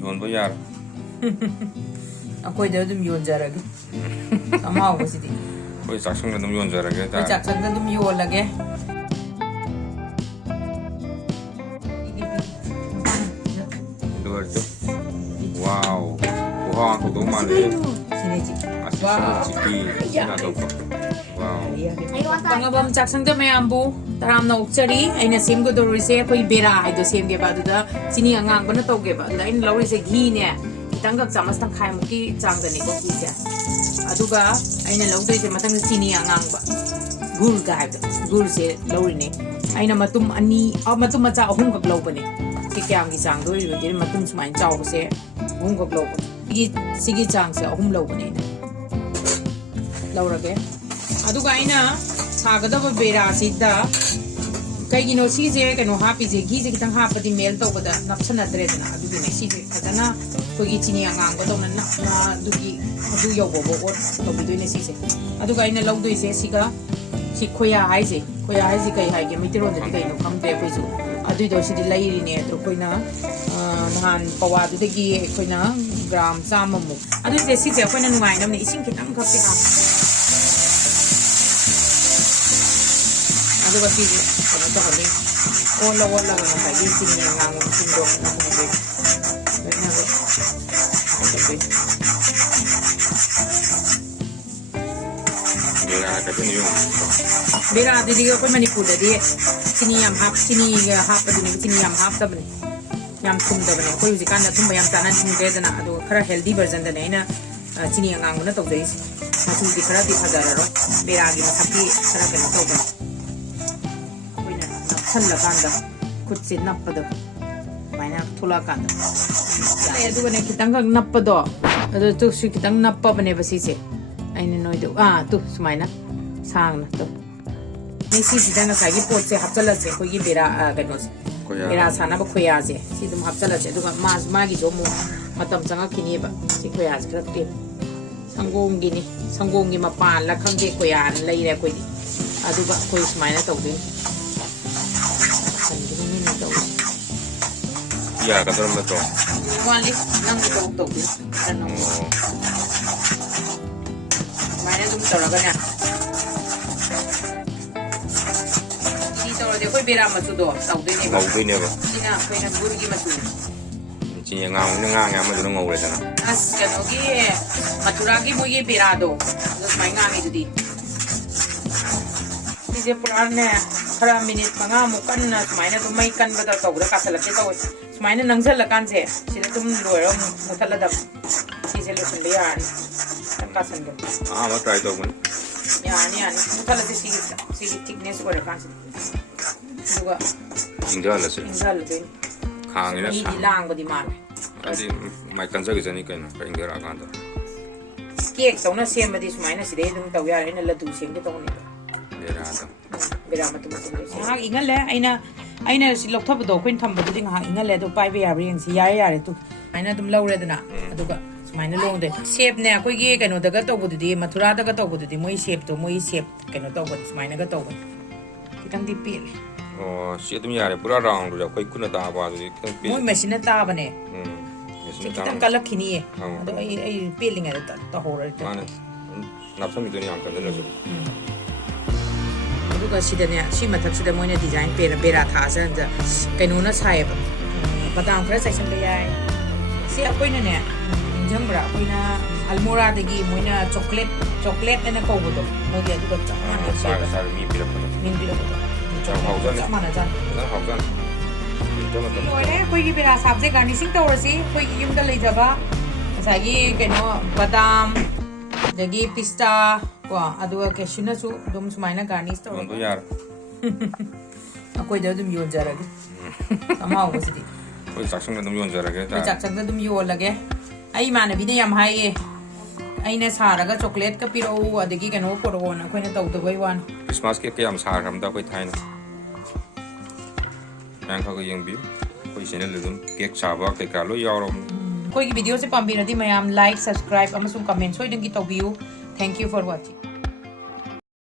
Yon bayar. Aku dah dum yon jara ke. Sama aku sih. Koi Chakshang dum yon jara ke. Koi Chakshang dum yon lagi. Dua tu. Wow. Wah, aku tu mana? Sini cik. Wow. Sini tu. Wow. Pangambam Chakshang tu मैं आम्बू तराम ना उच्चरी ऐना same को दोरी से कोई बेरा है तो same के बाद उधर चीनी अंगांग बना तो के बाद लाइन लौरी से घी ने तंग चामच तंग खाए मुकी चांग दने को घी से अदुगा ऐना लौरी से मतंग चीनी अंगांग बा गुड़ का है गुड़ से लौरी ने ऐना मतुम अन्नी और मतुम मचा अहुम का ग्लो बने कि क्या अंगी चांग दोरी जो जेर मतुम सुमाइन चाव से अहुम का ग्लो बने सिगी चांग से अहुम लो बने लौरा के अदुगा ऐना सागदब बेरा सीता कई नो सीजे कनो हापी जे घी जे कितंग हापति मेल तो बदा नपसन अद्रेदना अदुगी ने सीजे खतना कोई चिनी अंगांग को दोन ना दुगी अदु योगो बो और तो बिदुने सीजे अदुगा इन लौदुई से सिगा सी खोया हाइजे कई हाइगे मितिरो जे कई नो खमते कोइसु अदुई दो सिदि लैरि ने तो कोइना नहान पवा दुदगी कोइना ग्राम चाममु अदु जे सीजे कोइना नुगाइ नमने इसिंग खितंग खपते हा अदुगा सीजे कनो तो हनी ओला लगा ना ये चिनी अंगांग चिंदो ना मुबे लेना वो ओके बेरा का तो नहीं बेरा दीदी को कोई मणिपुर दे चिनी याम हाफ पदिने चिनी याम हाफ तबने याम थुम दबने कोई उजी कान थुम याम ताना दिन देदना अदो खरा हेल्दी वर्जन दने ना चिनी अंगांग ना तो देइस मासु दी खरा दी फजारो बेरा गी मथकी खरा कनो तो बने ꯆꯜꯂꯀꯥꯟꯗ ꯈꯨꯠꯁꯦ ꯅꯞꯄꯗꯣ ꯁꯨꯃꯥꯏꯅ ꯊꯣꯛꯂꯛꯑꯀꯥꯟꯗ ꯌꯥꯏ ꯑꯗꯨꯒꯅꯦ ꯈꯤꯇꯪꯈꯛ ꯅꯞꯄꯗꯣ ꯑꯗꯨ ꯇꯨꯁꯨ ꯈꯤꯇꯪ ꯅꯞꯄꯕꯅꯦꯕ ꯁꯤꯁꯦ ꯑꯩꯅ ꯅꯣꯏꯗꯣ ꯇꯨ ꯁꯨꯃꯥꯏꯅ ꯁꯥꯡꯅ ꯇꯨ ꯅꯦ ꯁꯤꯁꯤꯗ ꯉꯁꯥꯏꯒꯤ ꯄꯣꯠꯁꯦ ꯍꯥꯞꯆꯜꯂꯁꯦ ꯑꯩꯈꯣꯏꯒꯤ ꯕꯦꯔꯥ ꯀꯩꯅꯣꯁꯦ ꯕꯦꯔꯥ ꯁꯥꯅꯕ ꯈꯣꯏꯌꯥꯁꯦ ꯁꯤ ꯑꯗꯨꯝ ꯍꯥꯞꯆꯜꯂꯁꯦ ꯑꯗꯨꯒ ꯃꯥꯒꯤꯁꯨ ꯑꯃꯨꯛ ꯃꯇꯝ ꯆꯪꯉꯛꯈꯤꯅꯦꯕ ꯁꯤ ꯈꯣꯏꯌꯥꯁꯦ ꯈꯔ ꯇꯦꯞ ꯁꯪꯒꯣꯝꯒꯤꯅꯤ ꯁꯪꯒꯣꯝꯒꯤ ꯃꯄꯥꯟꯂ ꯈꯪꯗꯦ ꯈꯣꯏꯌꯥꯅ ꯂꯩꯔꯦ ꯑꯩꯈꯣꯏꯗꯤ ꯑꯗꯨꯒ ꯑꯩꯈꯣꯏ ꯁꯨꯃꯥꯏꯅ ꯇꯧꯗꯣꯏꯅꯤ Ya, kata orang betul. Wali, nang betul tu. Mana tu betul lah kan? Ini tahu dia kau bera macam tu, tahu dia ni. Tahu dia ni apa? Cina, kau nak guru gimana tu? Cina ngau macam tu ngau le sana. As kan oke, macam lagi mau ye bera do, terus main ngang itu di. Ini peran ni. खरा minute मंगा मुकन ना सुमाइना तो मई कन बदा तौरा कासलके तो सुमाइना नंगजल Lacan से सिदा तुम लोयरो मुथल दब सिसे लोसन बे यानी कासन दो मैं ट्राई तो मन यानी मुथल से सी थिकनेस को रकान से दुगा इंजल दे खांगे ना नी लांग बदी मार अदी माइ कंजा के जनी कइना इंजर आकान तो केक तो ना सेम बदी सुमाइना सिदे तुम तौ यार ने लदु सेम के तो ने बेरा तो बेरा मतलब हाँ इंगल ले आइना सी लोथब दो कोइन थम बदुदि हाँ इंगल ले तो पाइबे याबे यंग सी यारे तू आइना तुम लौरे दना अदुगा सुमाइना लोंदे शेप ने कोई गे कनो दगा तो बदुदि मथुरा दगा तो बदुदि मोई शेप कनो तो बदु सुमाइना गा तो बदु कितंग दी पेले सी तुम यारे पूरा राउंड रो कोई कुना ता बा दि कितंग पे मोई मशीन ता बने मशीन ता कितंग कलक खिनी है अदो आई पेलिंग है ता हो रहा माने नापसम इतनी आंक दे लसो अदुगा सिदने सी मथक्सिदा मोइना डिजाइन बेरा थासन ज कैनोना सायब बदाम खरा साइसन बे याय सी अकोइना ने जंबरा कोइना अल्मोरा दगी मोइना चॉकलेट ने कोबदो मोगी अदुगा चाना सार मी पिरपतो चॉकलेट माना जान हाउजन लोरे कोई बेरा साबजे गार्निशिंग तौरसी कोई युमदा लेजबा सागी कैनो बदाम दगी पिस्ता को अदुगा केशुना सु दुम सुमाइना गार्निश तो तो यार कोई दुम योन जरगे समाव बसदी कोई चाक्षंग दुम योन जरगे कोई चाक्षंग दुम योन लगे आई मानबी ने याम हाइए आइने सारगा चॉकलेट का पिरो अदगी कनो पोरोना कोइना तौदबई वान क्रिसमस के कयम सारमदा कोई थाइना नang का यंग भी कोई चैनल दुम केक साबा के कालो यावरम कोई वीडियो से पाम्बिनदी मयाम लाइक सब्सक्राइब अमसुम कमेंट सोइदंगी तौबियु थैंक यू फॉर वाचिंग